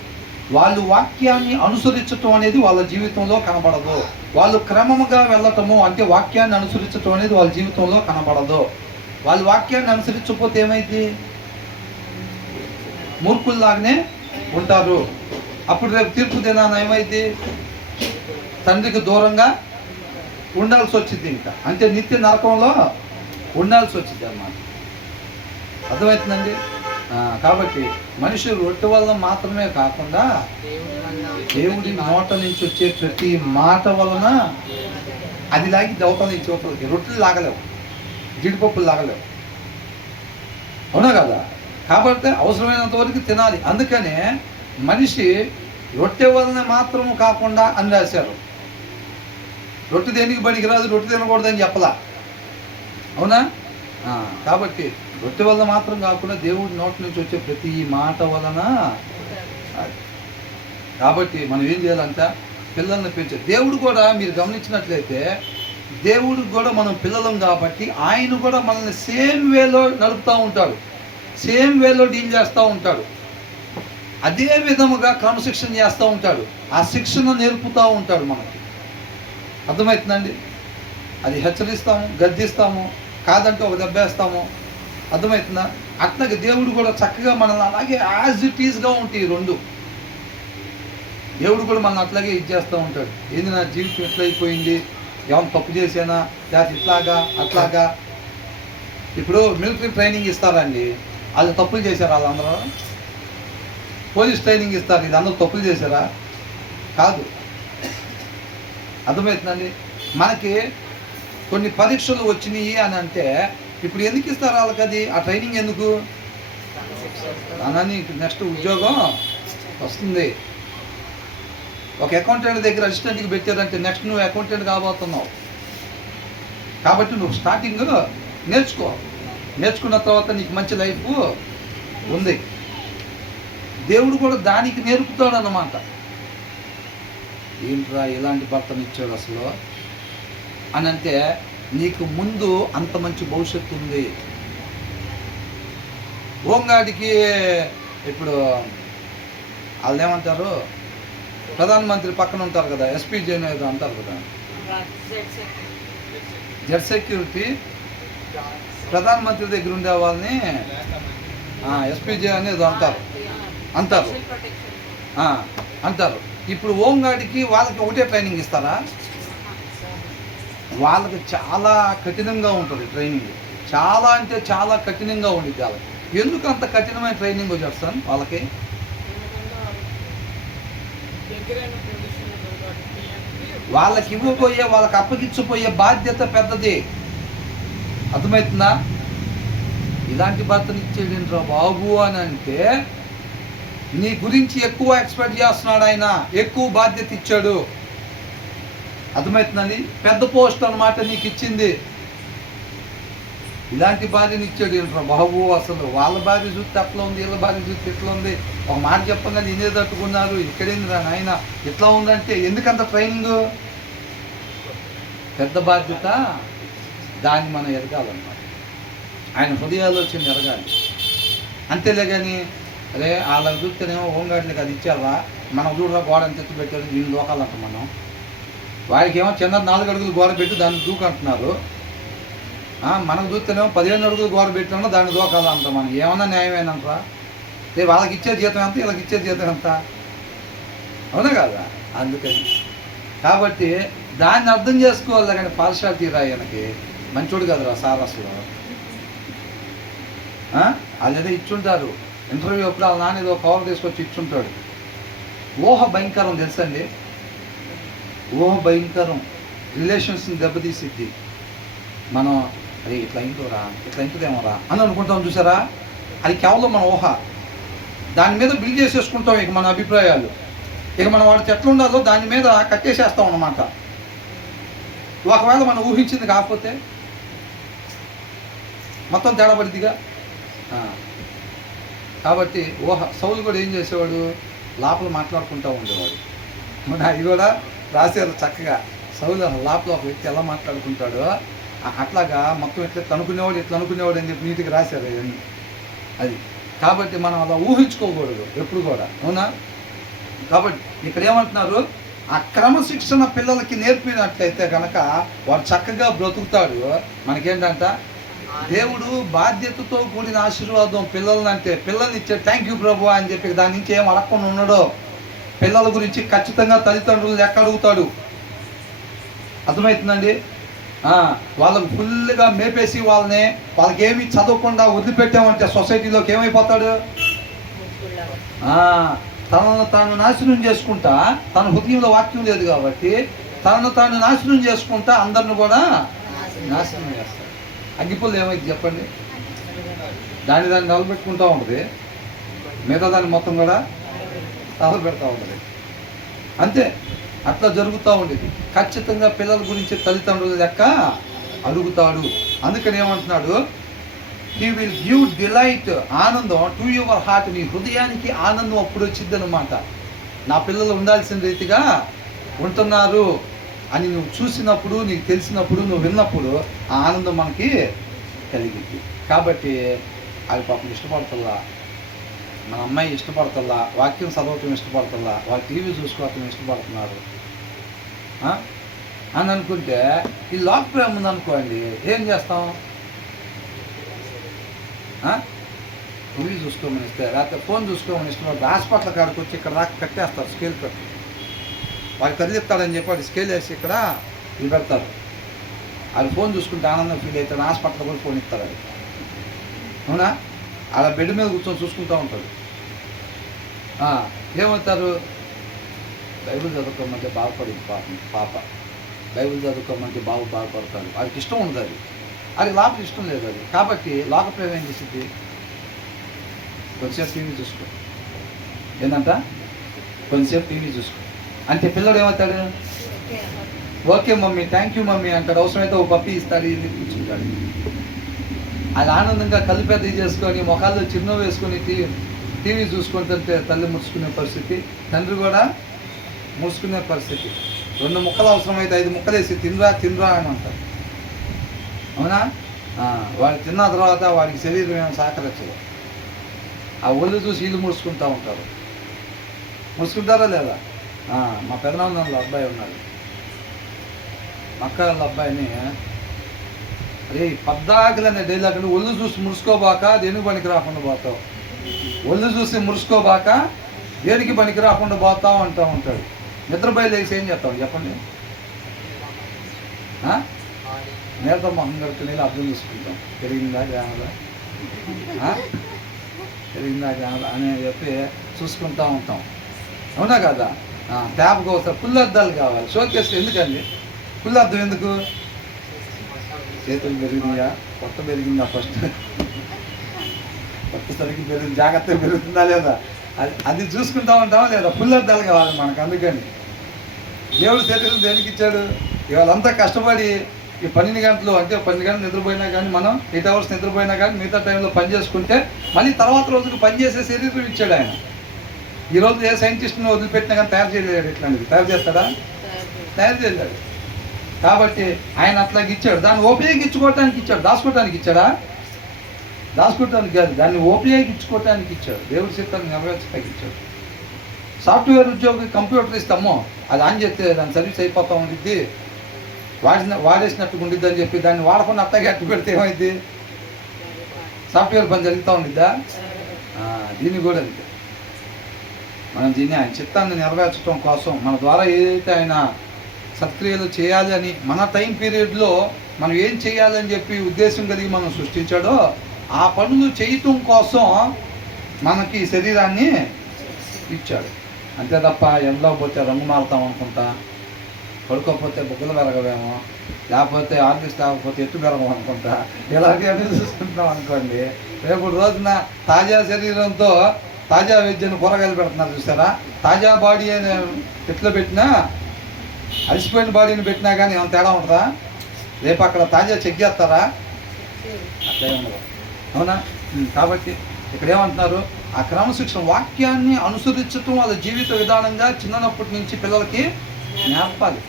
వాళ్ళు వాక్యాన్ని అనుసరించటం అనేది వాళ్ళ జీవితంలో కనబడదు. వాళ్ళు క్రమముగా వెళ్ళటము అంటే వాక్యాన్ని అనుసరించటం అనేది వాళ్ళ జీవితంలో కనబడదు. వాళ్ళు వాక్యాన్ని అనుసరించకపోతే ఏమైంది? మూర్ఖుల్లాగానే ఉంటారు. అప్పుడు రేపు తీర్పు దినాన ఏమైంది? తండ్రికి దూరంగా ఉండాల్సి వచ్చింది. ఇంకా అంటే నిత్య నరకంలో ఉండాల్సి వచ్చింది అన్నమాట. అర్థమవుతుందండి? కాబట్టి మనిషి రొట్టె వల్ల మాత్రమే కాకుండా దేవుడి నోట నుంచి వచ్చే ప్రతి మాట వలన అది లాగి దవతల నుంచి అవతలకి. రొట్టెలు లాగలేవు, జీడిపప్పులు లాగలేవు, అవునా కదా? కాబట్టి అవసరమైనంత వరకు తినాలి. అందుకనే మనిషి రొట్టె వలన మాత్రము కాకుండా అని రాశారు. రొట్టె దేనికి బడికి రాదు, రొట్టె తినకూడదని చెప్పలా, అవునా? కాబట్టి రొట్టె వలన మాత్రం కాకుండా దేవుడి నోటి నుంచి వచ్చే ప్రతి మాట వలన. కాబట్టి మనం ఏం చేయాలంటే పిల్లల్ని పెంచే దేవుడు కూడా మీరు గమనించినట్లయితే దేవుడికి కూడా మనం పిల్లలం కాబట్టి ఆయన కూడా మనల్ని సేమ్ వేలో నడుపుతూ ఉంటాడు, సేమ్ వేలో డీల్ చేస్తూ ఉంటాడు. అదే విధముగా క్రమశిక్షణ చేస్తూ ఉంటాడు, ఆ శిక్షణ నేర్పుతూ ఉంటాడు మనకి. అర్థమవుతుందండి? అది హెచ్చరిస్తాము, గద్దిస్తాము, కాదంటే ఒక దెబ్బేస్తాము. అర్థమవుతుందా? అట్లాగే దేవుడు కూడా చక్కగా మనల్ని అలాగే యాజ్ ఇట్ ఈజ్గా ఉంటాయి రెండు. దేవుడు కూడా మనల్ని అట్లాగే ఇచ్చేస్తూ ఉంటాడు. ఏంది నా జీవితం ఎట్లయిపోయింది, ఏమైనా తప్పు చేసానా, లేకపోతే ఇట్లాగా అట్లాగా. ఇప్పుడు మిలిటరీ ట్రైనింగ్ ఇస్తారండి, వాళ్ళు తప్పులు చేశారా? వాళ్ళందరూ పోలీస్ ట్రైనింగ్ ఇస్తారు, వీళ్ళందరూ తప్పులు చేశారా? కాదు. అర్థమవుతుందండి? మనకి కొన్ని పరీక్షలు వచ్చినాయి అని అంటే ఇప్పుడు ఎందుకు ఇస్తారు వాళ్ళకి? అది ఆ ట్రైనింగ్ ఎందుకు? అలానే నెక్స్ట్ ఉద్యోగం వస్తుంది. ఒక అకౌంటెంట్ దగ్గర అసిస్టెంట్కి పెట్టారంటే నెక్స్ట్ నువ్వు అకౌంటెంట్ కాబోతున్నావు. కాబట్టి నువ్వు స్టార్టింగ్ నేర్చుకో, నేర్చుకున్న తర్వాత నీకు మంచి లైఫ్ ఉంది. దేవుడు కూడా దానికి నేర్పుతాడు అన్నమాట. ఏంట్రా ఇలాంటి భర్తనిచ్చాడు అసలు అని అంటే నీకు ముందు అంత మంచి భవిష్యత్తు ఉంది. హోంగార్డ్కి ఇప్పుడు వాళ్ళు ఏమంటారు, ప్రధానమంత్రి పక్కన ఉంటారు కదా, ఎస్పీజే అనేది అంటారు కదా, జెడ్ సెక్యూరిటీ. ప్రధానమంత్రి దగ్గర ఉండే వాళ్ళని ఎస్పీజే అనేది అంటారు అంటారు. ఇప్పుడు హోంగార్డ్కి వాళ్ళకి ఒకటే ట్రైనింగ్ ఇస్తారా? వాళ్ళకి చాలా కఠినంగా ఉంటుంది ట్రైనింగ్, చాలా అంటే చాలా కఠినంగా ఉండిద్ది వాళ్ళకి. ఎందుకు అంత కఠినమైన ట్రైనింగ్ చేస్తాను వాళ్ళకి? వాళ్ళకి ఇవ్వబోయే, వాళ్ళకి అప్పగించబోయే బాధ్యత పెద్దది. అర్థమవుతుందా? ఇలాంటి భర్తనిచ్చేయండిరా బాబు అని అంటే నీ గురించి ఎక్కువ ఎక్స్పెక్ట్ చేస్తున్నాడు ఆయన, ఎక్కువ బాధ్యత ఇచ్చాడు. అర్థమవుతుందండి? పెద్ద పోస్ట్ అన్నమాట నీకు ఇచ్చింది. ఇలాంటి భార్యని ఇచ్చాడు ఏంట్రా బాబు. అసలు వాళ్ళ భార్య చూస్తే అట్లా ఉంది, వీళ్ళ భార్య చూస్తే ఇట్లా ఉంది, ఒక మాట చెప్పంగా నేనే తట్టుకున్నారు, ఇక్కడేందిరా నాయన ఇట్లా ఉందంటే ఎందుకంత ట్రైనింగ్? పెద్ద బాధ్యత దాన్ని మనం ఎరగాలన్నమాట. ఆయన హృదయాలోచన ఎరగాలి. అంతేలే కానీ అరే వాళ్ళకి చూస్తేనేమో హోంగార్డులకు అది ఇచ్చారా, మనం చూడరా గోడ ఎంత ఎత్తు పెట్టారు దీన్ని దూకాలంట మనం. వాడికి ఏమో చిన్న 4 అడుగులు గోడ పెట్టి దాన్ని దూకంటున్నారు. మనకు చూస్తేనేమో 15 అడుగులు గోడ పెట్టినా దాన్ని దూకాలంట. మనం ఏమన్నా న్యాయమేనంటరా? లేదు వాళ్ళకి ఇచ్చే జీతం ఎంత, వీళ్ళకి ఇచ్చే జీతం ఎంత? అవునా కదా? అందుకని కాబట్టి దాన్ని అర్థం చేసుకోవాలి. కానీ పార్షాలిటీ రా ఆయనకి మంచోడు కదరా సార్ అసలు. వాళ్ళు ఏదో ఇచ్చుంటారు ఇంటర్వ్యూ అప్పుడు వాళ్ళ నాన్న ఏదో కవర్ తీసుకొచ్చి ఇచ్చుంటాడు. ఊహ భయంకరం తెలుసండి, ఊహ భయంకరం. రిలేషన్స్ని దెబ్బతీసిద్ది. మనం అరే ఇట్లా అయిందోరా, ఇట్లా అయిందేమోరా అని అనుకుంటాం చూసారా, అది కేవలం మన ఊహ. దాని మీద బిల్డ్ చేసేసుకుంటాం ఇక మన అభిప్రాయాలు. ఇక మనం వాడికి ఎట్లా ఉండాలో దాని మీద కట్టేసేస్తాం అన్నమాట. ఒకవేళ మనం ఊహించింది కాకపోతే మొత్తం తేడా పడిద్దిగా. కాబట్టి ఊహ. సౌలు కూడా ఏం చేసేవాడు, లోపల మాట్లాడుకుంటూ ఉండేవాడు. అది కూడా రాశారు చక్కగా. సౌలు లోపల ఒక వ్యక్తి ఎలా మాట్లాడుకుంటాడో అట్లాగా మొత్తం ఇట్లా అనుకునేవాడు అని చెప్పి నీటికి రాశారు అవన్నీ. అది కాబట్టి మనం అలా ఊహించుకోకూడదు ఎప్పుడు కూడా, అవునా? కాబట్టి ఇక్కడ ఏమంటున్నారు, ఆ క్రమశిక్షణ పిల్లలకి నేర్పినట్లయితే కనుక వాడు చక్కగా బ్రతుకుతాడు. మనకేంటంట, దేవుడు బాధ్యతతో కూడిన ఆశీర్వాదం పిల్లలని అంటే పిల్లల్ని ఇచ్చే థ్యాంక్ యూ ప్రభు అని చెప్పి దాని నుంచి ఏం అడగకుండా ఉన్నాడో. పిల్లల గురించి ఖచ్చితంగా తల్లిదండ్రులు లెక్క అడుగుతాడు. అర్థమవుతుందండి? వాళ్ళకు ఫుల్గా మేపేసి వాళ్ళకి ఏమి చదవకుండా వదిలిపెట్టామంటే సొసైటీలోకి ఏమైపోతాడు, తనను తాను నాశనం చేసుకుంటా. తన హృదయంలో వాక్యం లేదు కాబట్టి తనను తాను నాశనం చేసుకుంటా అందరిని కూడా నాశనం చేస్తాడు. అగ్గిపుల్లు ఏమైంది చెప్పండి, దాన్ని నిలబెట్టుకుంటూ ఉంటుంది, మిగతా దాన్ని మొత్తం కూడా తగలబెడతా ఉంటుంది. అంతే, అట్లా జరుగుతూ ఉండేది. ఖచ్చితంగా పిల్లల గురించి తల్లిదండ్రుల లెక్క అడుగుతాడు. అందుకని ఏమంటున్నాడు, హీ విల్ గివ్ డిలైట్, ఆనందం టు యువర్ హార్ట్, నీ హృదయానికి ఆనందం అప్పుడు వచ్చింది అనమాట. నా పిల్లలు ఉండాల్సిన రీతిగా ఉంటున్నారు అని నువ్వు చూసినప్పుడు, నీకు తెలిసినప్పుడు, నువ్వు విన్నప్పుడు ఆ ఆనందం మనకి కలిగింది. కాబట్టి అది పాపం ఇష్టపడుతుందా, మన అమ్మాయి ఇష్టపడుతుందా, వాక్యం చదవటం ఇష్టపడుతుందా, వాళ్ళు టీవీ చూసుకోవటం ఇష్టపడుతున్నారు అని అనుకుంటే, ఈ లాక్ ప్రేమ ఉందనుకోండి ఏం చేస్తాం, టీవీ చూసుకోమని ఇస్తే, లేకపోతే ఫోన్ చూసుకోమని ఇష్టపడుతుంది. హాస్పిటల్ కాడికి వచ్చి ఇక్కడ దాకా కట్టేస్తారు స్కేల్ కట్టి, వాడికి కదిలిస్తాడని చెప్పి వాడు స్కేల్ వేసి ఇక్కడ ఇది పెడతారు. అది ఫోన్ చూసుకుంటే ఆనందం ఫీల్ అవుతాడు. హాస్పిటల్ కూడా ఫోన్ ఇస్తారు. అది అవునా? అలా బెడ్ మీద కూర్చొని చూసుకుంటూ ఉంటాడు. ఏమవుతారు, బైబిల్ చదువుకోమంటే బాగుపడింది పాప, బైబిల్ చదువుకోమంటే బాగుపడతాడు. వాడికి ఇష్టం ఉండదు, అది లోపల ఇష్టం లేదు. అది కాబట్టి లోక ప్రేమ ఏం చేసింది, కొంచెంసేపు టీవీ చూసుకో, ఏంటంట కొంచెంసేపు టీవీ చూసుకో అంటే పిల్లడు ఏమవుతాడు, okay mummy thank you mummy అంటాడు. అవసరమైతే ఒక పప్పి ఇస్తాడు, ఇది కూర్చుంటాడు. అది ఆనందంగా కళ్ళు పెద్ద చేసుకొని ముఖాల్లో చిరునవ్వు వేసుకొని టీవీ చూసుకుంటుంటే తల్లి ముడుచుకునే పరిస్థితి, తండ్రి కూడా ముడుచుకునే పరిస్థితి. 2 ముక్కలు అవసరమైతే 5 ముక్కలు వేసి తినరా అని అంటారు. అవునా? వాడు తిన్న తర్వాత వాడికి శరీరం ఏమైనా సహకరించదు. ఆ ఒళ్ళు చూసి వీళ్ళు ముడుచుకుంటూ ఉంటారు. ముడుచుకుంటారా లేదా? మా పెదనాన్నల అబ్బాయి ఉన్నాడు, మా అక్క వాళ్ళ అబ్బాయిని, అరే పద్దాకలనే డైలాగ్, ఒళ్ళు చూసి ముడుచుకోబాక దేనికి పనికి రాకుండా పోతావు, ఒళ్ళు చూసి ముడుచుకోబాక దేనికి పనికి రాకుండా పోతావు అంటూ ఉంటాడు. నిద్రపోయి లేచి ఏం చేస్తావు చెప్పండి, నేలతో మొహం కడుపు నీళ్ళు అర్థం చూసుకుంటాం, పెరిగిందా జానదా అని చెప్పి చూసుకుంటూ ఉంటాం. అవునా కదా? ట్యాబ్కి వస్తారు, ఫుల్ అద్దాలు కావాలి. షోకేస్లో ఎందుకండి ఫుల్ అద్దం ఎందుకు, చేతులు పెరిగినాయా, కొత్త పెరిగిందా, ఫస్ట్ కొత్త సరికి పెరిగింది, జాగ్రత్తగా పెరుగుతుందా లేదా, అది చూసుకుంటా ఉంటామా లేదా, ఫుల్ అద్దాలు కావాలి మనకు. అందుకని దేవుడు శరీరం దేనికి ఇచ్చాడు, ఇవాళంతా కష్టపడి ఈ 12 గంటలు అంటే 12 గంటలు నిద్రపోయినా కానీ, మనం 8 అవర్స్ నిద్రపోయినా కానీ మిగతా టైంలో పని చేసుకుంటే మళ్ళీ తర్వాత రోజుకు పనిచేసే శరీరం ఇచ్చాడు ఆయన. ఈరోజు ఏ సైంటిస్ట్ని వదిలిపెట్టినా కానీ తయారు చేయలేడు. ఇట్లాంటిది తయారు చేస్తాడా? తయారు చేయలేడు. కాబట్టి ఆయన అట్లాగే ఇచ్చాడు. దాన్ని ఉపయోగించుకోవటానికి ఇచ్చాడు, దాచుకోవటానికి ఇచ్చాడా? దాచుకోవటానికి కాదు, దాన్ని ఉపయోగించుకోవటానికి ఇచ్చాడు. దేవుడి చిత్తాన్ని నెరవేర్చడానికి ఇచ్చాడు. సాఫ్ట్వేర్ ఉద్యోగి కంప్యూటర్ ఇస్తామో అది ఆన్ చేస్తే దాని సర్వీస్ అయిపోతూ ఉండిద్ది, వాడేసినట్టుగా ఉండిద్ది అని చెప్పి దాన్ని వాడకుండా అట్టగా అట్టు పెడితే ఏమైంది? సాఫ్ట్వేర్ పని జరుగుతూ ఉండిద్దా? దీన్ని కూడా అంతే. మనం దీన్ని ఆయన చిత్తాన్ని నెరవేర్చడం కోసం మన ద్వారా ఏదైతే ఆయన సత్క్రియలు చేయాలి అని మన టైం పీరియడ్లో మనం ఏం చేయాలని చెప్పి ఉద్దేశం కలిగి మనం సృష్టించాడో ఆ పనులు చేయటం కోసం మనకి శరీరాన్ని ఇచ్చాడు. అంతే తప్ప ఎండలో పోతే రంగు మారుతాం అనుకుంటా, పడుకోకపోతే బుగ్గలు పెరగవేమో, లేకపోతే ఆర్టిస్ట్ లేకపోతే ఎత్తు పెరగం అనుకుంటా, ఇలాంటివన్నీ చూసుకుంటున్నాం అనుకోండి. రేపు రోజున తాజా శరీరంతో తాజా విద్యను కూరగాయలు పెడుతున్నారు చూసారా? తాజా బాడీ అని ఎట్లా పెట్టినా అలసిపోయిన బాడీని పెట్టినా కానీ ఏమైనా తేడా ఉంటుందా? రేపు అక్కడ తాజా చెక్ చేస్తారా? అట్లే ఉండదు, అవునా? కాబట్టి ఇక్కడ ఏమంటున్నారు? ఆ క్రమశిక్షణ వాక్యాన్ని అనుసరించటం వాళ్ళ జీవిత విధానంగా చిన్నప్పటి నుంచి పిల్లలకి నేర్పాలి.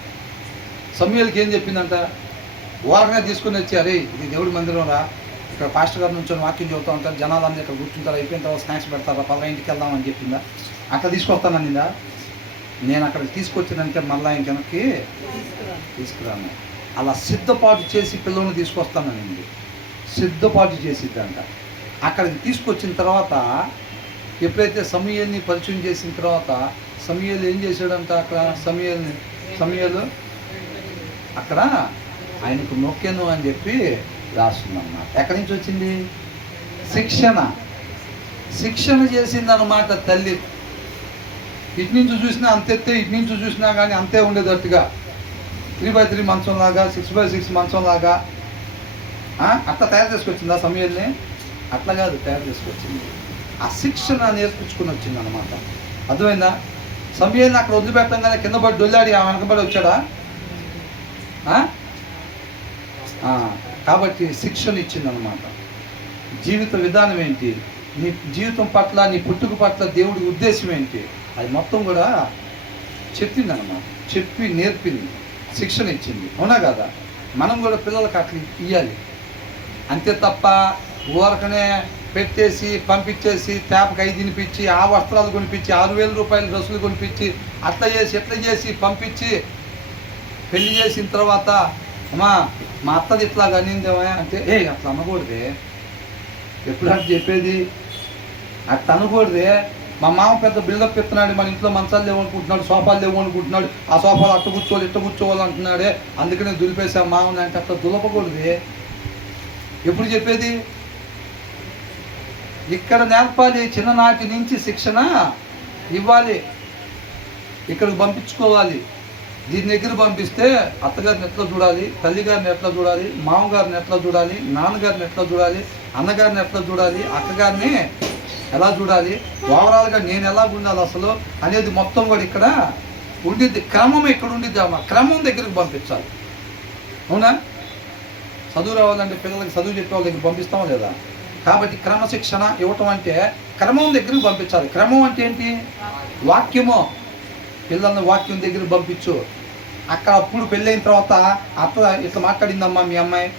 సమూయేలుకి ఏం చెప్పిందంట? ఊరకనే తీసుకుని వచ్చి, అరే ఇది దేవుడి మందిరం రా, ఇక్కడ పాస్టర్ గారి నుంచి వాక్యం చెబుతూ ఉంటారు, జనాలన్నీ ఇక్కడ కూర్చుంటారు, అయిపోయిన తర్వాత స్నాక్స్ పెడతారా, 10 ఇంటికి వెళ్దామని చెప్పిందా? అట్లా తీసుకొస్తాననిందా? నేను అక్కడికి తీసుకొచ్చానంటే మళ్ళీ ఇంక వెనక్కి తీసుకురాను. అలా సిద్ధపాటు చేసి పిల్లల్ని తీసుకొస్తాననింది. సిద్ధపాటు చేసిద్దంట. అక్కడికి తీసుకొచ్చిన తర్వాత ఎప్పుడైతే సమూయేలుని పరిచయం చేసిన తర్వాత సమూయేలు ఏం చేశాడంట? అక్కడ సమూయేలు అక్కడ ఆయనకు నొక్కెను అని చెప్పి రాస్తుందన్నమాట. ఎక్కడి నుంచి వచ్చింది? శిక్షణ చేసిందన్నమాట తల్లి. ఇటు నుంచి చూసినా అంతెత్తే, ఇటు నుంచి చూసినా కానీ అంతే ఉండేటట్టుగా 3x3 మంచంలాగా, 6x6 మంచంలాగా అట్లా తయారు చేసుకొచ్చింది ఆ సమూయేలుని. అట్లా కాదు తయారు చేసుకొచ్చింది, ఆ శిక్షణ నేర్పించుకుని వచ్చింది అనమాట. అర్థమైందా? సమూయేలుని అక్కడ వదిలిపెట్టంగానే కింద పడి దొల్లాడి ఆ వెనకబడి వచ్చాడా? కాబట్టి శిక్షణ ఇచ్చిందనమాట. జీవిత విధానం ఏంటి, నీ జీవితం పట్ల, నీ పుట్టుక పట్ల దేవుడి ఉద్దేశం ఏంటి, అది మొత్తం కూడా చెప్పిందనమాట. చెప్పి నేర్పింది, శిక్షణ ఇచ్చింది, అవునా కదా? మనం కూడా పిల్లలకి అట్లా ఇవ్వాలి. అంతే తప్ప ఊరకనే పెట్టేసి పంపించేసి తేపకి 5 తినిపించి, ఆ వస్త్రాలు కొనిపించి, 6,000 రూపాయల డ్రెస్సులు కొనిపించి, అట్లా చేసి ఎట్లా చేసి పంపించి పెళ్లి చేసిన తర్వాత అమ్మా మా అత్తది ఇట్లా అనిందేమో అంటే, అట్లా అనకూడదే. ఎప్పుడు అట్లా చెప్పేది? అట్లా అనకూడదే. మా మామ పెద్ద బిల్డప్ ఇస్తున్నాడు, మన ఇంట్లో మంచాలు లేవనుకుంటున్నాడు, సోఫాలు లేవనుకుంటున్నాడు, ఆ సోఫాలు అట్ట కూర్చోవాలి ఇట్ట కూర్చోవాలి అంటున్నాడే, అందుకనే దులిపేసా మామని అంటే అట్లా దులపకూడదే. ఎప్పుడు చెప్పేది? ఇక్కడ నేర్పాలి. చిన్ననాటి నుంచి శిక్షణ ఇవ్వాలి, ఇక్కడికి పంపించుకోవాలి. దీని దగ్గర పంపిస్తే అత్తగారిని ఎట్లా చూడాలి, తల్లిగారిని ఎట్లా చూడాలి, మామగారిని ఎట్లా చూడాలి, నాన్నగారిని ఎట్లా చూడాలి, అన్నగారిని ఎట్లా చూడాలి, అక్కగారిని ఎలా చూడాలి, ఓవరాల్గా నేను ఎలా ఉండాలి అసలు అనేది మొత్తం కూడా ఇక్కడ ఉండిద్ది. క్రమం ఇక్కడ ఉండిద్ది అమ్మ. క్రమం దగ్గరికి పంపించాలి, అవునా? చదువు రావాలంటే పిల్లలకి చదువు చెప్పే వాళ్ళ దగ్గర పంపిస్తామా లేదా? కాబట్టి క్రమశిక్షణ ఇవ్వటం అంటే క్రమం దగ్గరికి పంపించాలి. క్రమం అంటే ఏంటి? వాక్యము. పిల్లల్ని వాక్యం దగ్గర పంపించు. అక్కడ అప్పుడు పెళ్ళైన తర్వాత అత్త ఇట్లా మాట్లాడిందమ్మా మీ అమ్మాయి,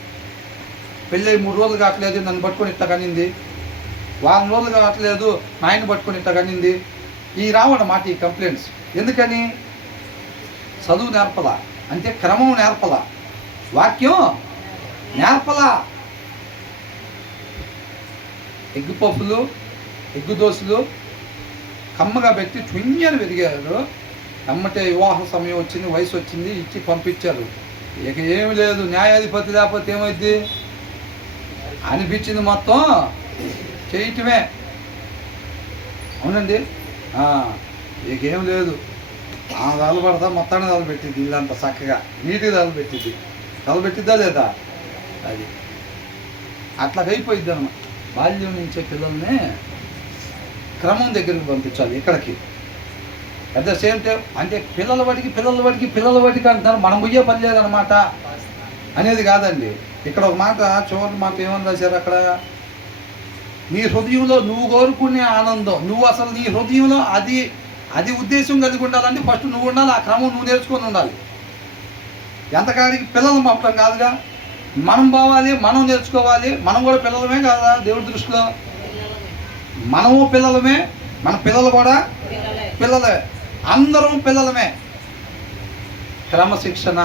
పెళ్ళి 3 రోజులు కావట్లేదు నన్ను పట్టుకొని ఇట్లా కనింది, 1 వారం రోజులు కావట్లేదు మా ఆయన పట్టుకొని ఇట్లా కనింది, ఈ రావన్నమాట ఈ కంప్లైంట్స్. ఎందుకని? చదువు నేర్పలా, అంటే క్రమం నేర్పలా, వాక్యం నేర్పలా. ఎగ్గు పప్పులు, ఎగ్గు దోశలు కమ్మగా పెట్టి చుంజని పెరిగారు. అమ్మటే వివాహ సమయం వచ్చింది, వయసు వచ్చింది, ఇచ్చి పంపించారు. ఇక ఏమి లేదు, న్యాయాధిపతి లేకపోతే ఏమైంది అనిపించింది, మొత్తం చేయటమే. అవునండి, ఇక ఏం లేదు. ఆమె తలపడతా మొత్తాన్ని తలపెట్టింది, ఇల్లంతా చక్కగా నీట్గా తలపెట్టిద్దా లేదా? అది అట్లాగైపోయిద్ది అన్నమాట. బాల్యం నుంచే పిల్లల్ని క్రమం దగ్గరికి పంపించాలి. ఇక్కడికి అట్ ద సేమ్ టైం అంటే పిల్లల వాడికి అంటున్నారు, మనం పోయే పని లేదన్నమాట అనేది కాదండి. ఇక్కడ ఒక మాట, చివరి మాట ఏమని రాశారు అక్కడ? నీ హృదయంలో నువ్వు కోరుకునే ఆనందం, నువ్వు అసలు నీ హృదయంలో అది ఉద్దేశం కలిగి ఉండాలంటే ఫస్ట్ నువ్వు ఉండాలి, ఆ క్రమం నువ్వు నేర్చుకొని ఉండాలి. ఎంతకాడికి పిల్లలు పంపడం కాదుగా, మనం పోవాలి, మనం నేర్చుకోవాలి. మనం కూడా పిల్లలమే కాదా దేవుడి దృష్టిలో? మనము పిల్లలమే, మన పిల్లలు కూడా పిల్లలే, అందరం పిల్లలమే. క్రమశిక్షణ,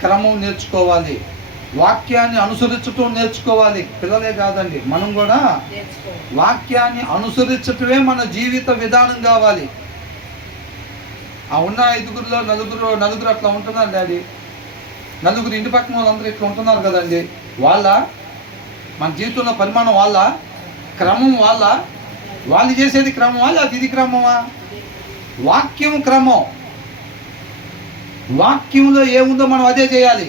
క్రమం నేర్చుకోవాలి, వాక్యాన్ని అనుసరించటం నేర్చుకోవాలి. పిల్లలే కాదండి, మనం కూడా వాక్యాన్ని అనుసరించటమే మన జీవిత విధానం కావాలి. ఆ ఉన్న 5గురిలో నలుగురు అట్లా ఉంటున్నారు డాడీ, నలుగురు ఇంటి పక్కన వాళ్ళందరూ ఇట్లా ఉంటున్నారు కదండి. మన జీవితంలో పరిమాణం క్రమం వాళ్ళు చేసేది క్రమమా లేదా ఇది క్రమమా? వాక్యం క్రమం. వాక్యంలో ఏముందో మనం అదే చేయాలి.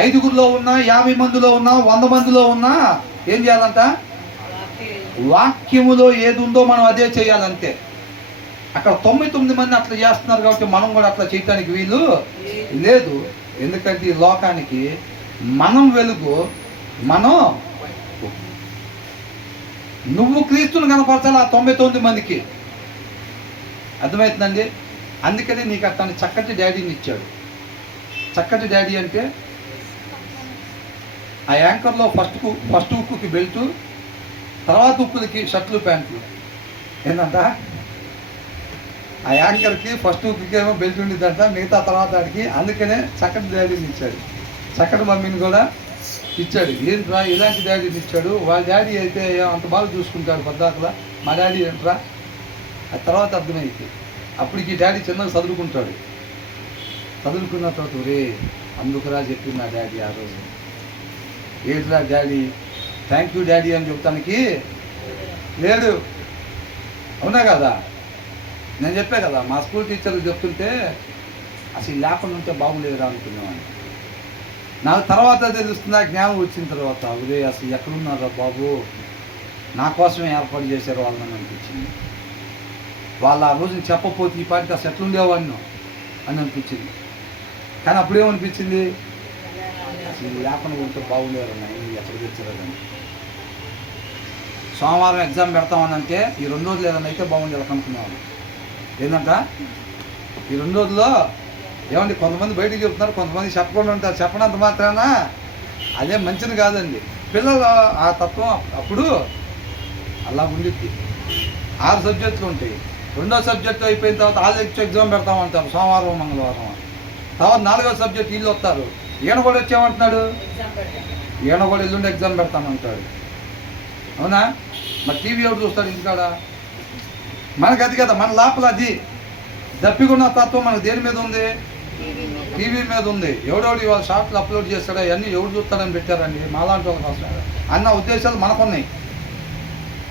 5గురిలో ఉన్నా, 50 మందిలో ఉన్నా, 100 మందిలో ఉన్నా ఏం చేయాలంట? వాక్యములో ఏది ఉందో మనం అదే చేయాలంతే. అక్కడ 99 మంది అట్లా చేస్తున్నారు కాబట్టి మనం కూడా అట్లా చేయటానికి వీలు లేదు. ఎందుకంటే ఈ లోకానికి మనం వెలుగు, నువ్వు క్రీస్తుని కనపరచాలి ఆ 99 మందికి. అర్థమవుతుందండి? అందుకని నీకు అతన్ని చక్కటి డాడీని ఇచ్చాడు. చక్కటి డాడీ అంటే ఆ యాంకర్లో ఫస్ట్ ఉక్కుకి బెల్టు, తర్వాత ఉక్కులకి షర్ట్లు ప్యాంట్లు. ఏంటంట? ఆ యాంకర్కి ఫస్ట్ ఉక్కుకి ఏమో బెల్ట్ ఉండిద్దంట, మిగతా తర్వాత ఆడికి. అందుకనే చక్కటి డాడీని ఇచ్చాడు, చక్కటి మమ్మీని కూడా ఇచ్చాడు. ఏంట్రా ఇలాంటి డాడీని ఇచ్చాడు? వాళ్ళ డాడీ అయితే అంత బాగా చూసుకుంటాడు పద్దాకలా, మా డాడీ ఏంట్రా? ఆ తర్వాత అర్థమైంది. అప్పటికి డాడీ చిన్నగా చదువుకుంటాడు. చదువుకున్న తర్వాత రే అందుకురా చెప్పింది నా డాడీ ఆ రోజు. ఏంట్రా డాడీ, థ్యాంక్ యూ డాడీ అని చెప్తానికి లేడు. అవునా కదా? నేను చెప్పా కదా, మా స్కూల్ టీచర్లు చెప్తుంటే అసలు లేకుండా ఉంటే బాగుండేదిరా అనుకున్నామని. నాకు తర్వాత తెలుస్తుంది, జ్ఞానం వచ్చిన తర్వాత అదే అసలు ఎక్కడున్నారా బాబు, నా కోసమే ఏర్పాటు చేశారు వాళ్ళని అనిపించింది. వాళ్ళు ఆ రోజున చెప్పకపోతే ఈ పాటికి అసలు ఎట్లుండేవాడిని అని అనిపించింది. కానీ అప్పుడేమనిపించింది, అసలు లేకుండా ఉంటే బాగుండేవారు ఎక్కడ తెచ్చారని. సోమవారం ఎగ్జామ్ పెడతామనంటే ఈ 2 రోజులు ఏదైనా అయితే బాగుండేది అనుకునేవాళ్ళు. ఏంటంట ఈ 2 రోజుల్లో ఏమండి కొంతమంది బయటికి చెప్తున్నారు, కొంతమంది చెప్పకుండా ఉంటారు. చెప్పనంత మాత్రాన అదే మంచిది కాదండి. పిల్లలు ఆ తత్వం అప్పుడు అలా ఉండిద్ది. 6 సబ్జెక్టులు ఉంటాయి. 2వ సబ్జెక్టు అయిపోయిన తర్వాత ఆల్రెడీ ఎగ్జామ్ పెడతామంటారు సోమవారం మంగళవారం. తర్వాత 4వ సబ్జెక్ట్ వీళ్ళు వస్తారు, ఈయన కూడా వచ్చామంటున్నాడు, ఈయన కూడా ఎల్లుండి ఎగ్జామ్ పెడతామంటాడు. అవునా? మరి టీవీ ఎవరు చూస్తాడు ఇంటికాడ? మనకు అది కదా, మన లోపల అది దప్పికున్న తత్వం మనకు దేని మీద ఉంది? టీవీ మీద ఉంది. ఎవడెవడు వాళ్ళ షార్ట్లు అప్లోడ్ చేస్తాడో అవన్నీ ఎవడు చూస్తాడని పెట్టారండి మాలాంటి వాళ్ళ కోసం అన్న ఉద్దేశాలు మనకున్నాయి.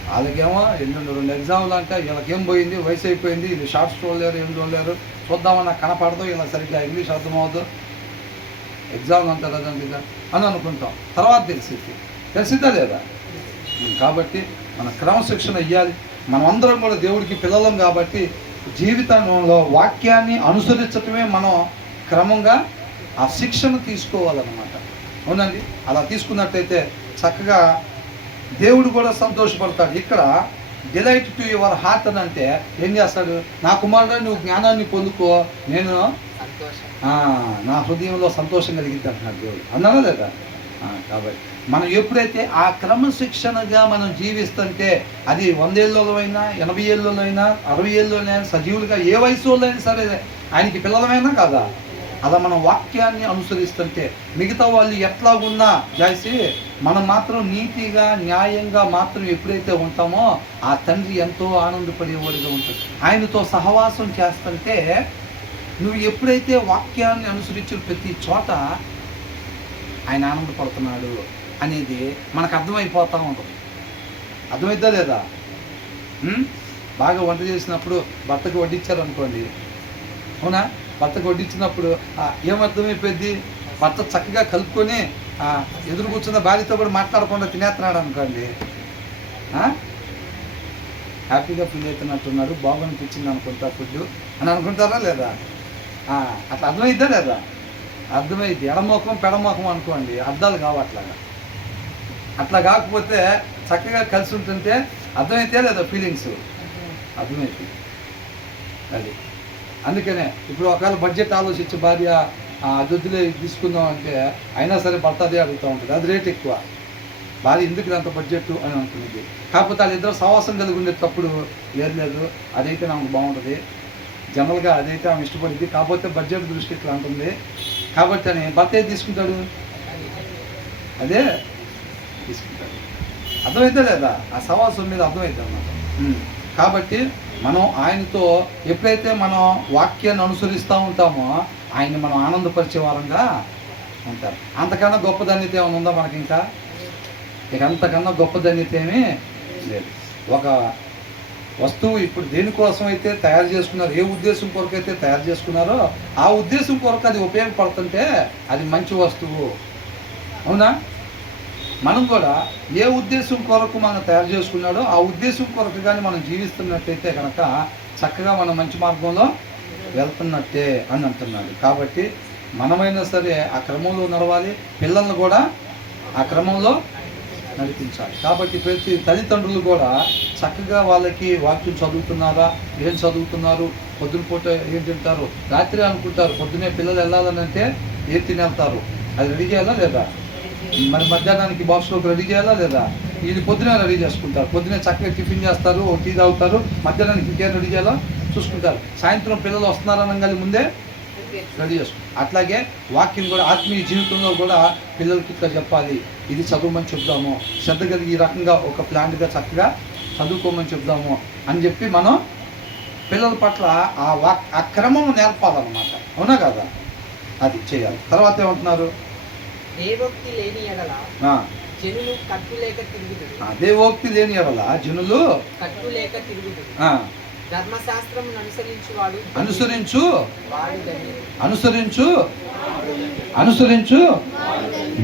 వాళ్ళకేమో 2 ఎగ్జామ్లు అంటే వీళ్ళకేం పోయింది, వయసు అయిపోయింది, ఇది షార్ట్స్ చూడలేరు, ఏం చూడలేరు, చూద్దామన్నా కనపడదు, ఇలా సరిగ్గా ఇంగ్లీష్ అర్థమవుద్దు, ఎగ్జామ్లు అంటారు అదంతా అని అనుకుంటాం. తర్వాత తెలిసిద్దా లేదా? కాబట్టి మన క్రమశిక్షణ ఇవ్వాలి. మనం అందరం కూడా దేవుడికి పిల్లలం కాబట్టి జీవితంలో వాక్యాన్ని అనుసరించటమే మనం క్రమంగా ఆ శిక్షణ తీసుకోవాలన్నమాట. అవునండి? అలా తీసుకున్నట్టయితే చక్కగా దేవుడు కూడా సంతోషపడతాడు. ఇక్కడ డిలైట్ టు యువర్ హార్ట్ అని అంటే ఏం చేస్తాడు? నా కుమారుడు నువ్వు జ్ఞానాన్ని పొందుకో, నేను నా హృదయంలో సంతోషం కలిగిద్ది అంటున్నాడు దేవుడు. అన్నారా లేదా? కాబట్టి మనం ఎప్పుడైతే ఆ క్రమశిక్షణగా మనం జీవిస్తుంటే అది 100 ఏళ్ళలో అయినా, 80 ఏళ్ళలో అయినా, 60 ఏళ్ళలోనైనా, సజీవులుగా ఏ వయసులో అయినా సరే ఆయనకి పిల్లలమైనా కదా, అలా మనం వాక్యాన్ని అనుసరిస్తుంటే మిగతా వాళ్ళు ఎట్లా ఉన్నా చేసి మనం మాత్రం నీతిగా న్యాయంగా మాత్రం ఎప్పుడైతే ఉంటామో ఆ తండ్రి ఎంతో ఆనందపడేవాడిగా ఉంటుంది. ఆయనతో సహవాసం చేస్తుంటే నువ్వు ఎప్పుడైతే వాక్యాన్ని అనుసరించిన ప్రతి చోట ఆయన ఆనందపడుతున్నాడు అనేది మనకు అర్థమైపోతూ ఉంటుంది. అర్థమైద్దా లేదా? బాగా వంట చేసినప్పుడు భర్తకు వడ్డించారనుకోండి, అవునా? భర్తకు వడ్డించినప్పుడు ఏమర్థమైపోయింది? భర్త చక్కగా కలుపుకొని ఎదురు కూర్చున్న భార్యతో కూడా మాట్లాడకుండా తినేస్తున్నాడు అనుకోండి, హ్యాపీగా ఫీల్ అవుతున్నట్టున్నాడు, బాగునిపించింది అనుకుంటా ఫుడ్ అని అనుకుంటారా లేదా? అట్లా అర్థమైద్దా లేదా? అర్థమైంది. ఎడమోఖం పెడమోఖం అనుకోండి, అర్థాలు కావట్లాగా. అట్లా కాకపోతే చక్కగా కలిసి ఉంటుంటే అర్థమైతే లేదా? ఫీలింగ్స్ అర్థమైంది. అది అందుకనే ఇప్పుడు ఒకవేళ బడ్జెట్ ఆలోచించి భార్య అది వద్దులే ఇది తీసుకుందాం అంటే అయినా సరే భర్త అదే అడుగుతూ ఉంటుంది, అది రేట్ ఎక్కువ, భార్య ఎందుకు అంత బడ్జెట్ అని అనుకునేది. కాకపోతే వాళ్ళిద్దరు సహవాసం కలిగి ఉండేటప్పుడు లేదు అదైతే నాకు బాగుంటుంది, జనరల్గా అదైతే ఆమె ఇష్టపడింది, కాకపోతే బడ్జెట్ దృష్టి ఇట్లా ఉంటుంది కాబట్టి అని భర్త ఏది తీసుకుంటాడు, అదే తీసుకుంటాడు. అర్థమైతే లేదా, ఆ సహవాసం మీద అర్థమైతే అన్నమాట. కాబట్టి మనం ఆయనతో ఎప్పుడైతే మనం వాక్యాన్ని అనుసరిస్తూ ఉంటామో ఆయన్ని మనం ఆనందపరిచే వారంగా ఉంటారు. అంతకన్నా గొప్ప ధన్యత ఏమైనా ఉందా మనకి? ఇంకా ఇక అంతకన్నా గొప్ప ధన్యత ఏమీ లేదు. ఒక వస్తువు ఇప్పుడు దేనికోసం అయితే తయారు చేసుకున్నారో, ఏ ఉద్దేశం కొరకు అయితే తయారు చేసుకున్నారో ఆ ఉద్దేశం కొరకు అది ఉపయోగపడుతుంటే అది మంచి వస్తువు, అవునా? మనం కూడా ఏ ఉద్దేశం కొరకు మనం తయారు చేసుకున్నాడో ఆ ఉద్దేశం కొరకు కానీ మనం జీవిస్తున్నట్టయితే కనుక చక్కగా మనం మంచి మార్గంలో వెళ్తున్నట్టే అని అంటున్నాడు. కాబట్టి మనమైనా సరే ఆ క్రమంలో నడవాలి, పిల్లల్ని కూడా ఆ క్రమంలో నడిపించాలి. కాబట్టి ప్రతి తల్లిదండ్రులు కూడా చక్కగా వాళ్ళకి వాక్యం చదువుతున్నారా, ఏం చదువుతున్నారు, పొద్దున పూట ఏం తింటారు, రాత్రి అనుకుంటారు పొద్దునే పిల్లలు వెళ్ళాలని అంటే ఏం తినేళ్తారు, అది రెడీ చేయాలా లేదా, మరి మధ్యాహ్నానికి బాక్స్లోకి రెడీ చేయాలా లేదా, ఇది పొద్దునే రెడీ చేసుకుంటారు, పొద్దునే చక్కగా టిఫిన్ చేస్తారు, టీ తాగుతారు, మధ్యాహ్నానికి ఇంకేం రెడీ చేయాలో చూసుకుంటారు, సాయంత్రం పిల్లలు వస్తున్నారనగానే ముందే రెడీ చేసుకుంటారు. అట్లాగే వాక్యం కూడా ఆత్మీయ జీవితంలో కూడా పిల్లలకి ఇట్లా చెప్పాలి, ఇది చదవమని చెప్దాము, శ్రద్ధ కలిగి ఈ రకంగా ఒక ప్లాన్గా చక్కగా చదువుకోమని చెప్దాము అని చెప్పి మనం పిల్లల పట్ల ఆ క్రమం నేర్పాలన్నమాట, అవునా కదా, అది చేయాలి. తర్వాత ఏమంటున్నారు, దేవోక్తి లేని ఎడల జనులు కట్టులేక తిరుగుదురు. దేవోక్తి లేని ఎడల జనులు కట్టులేక తిరుగుదురు. ధర్మశాస్త్రం అనుసరించు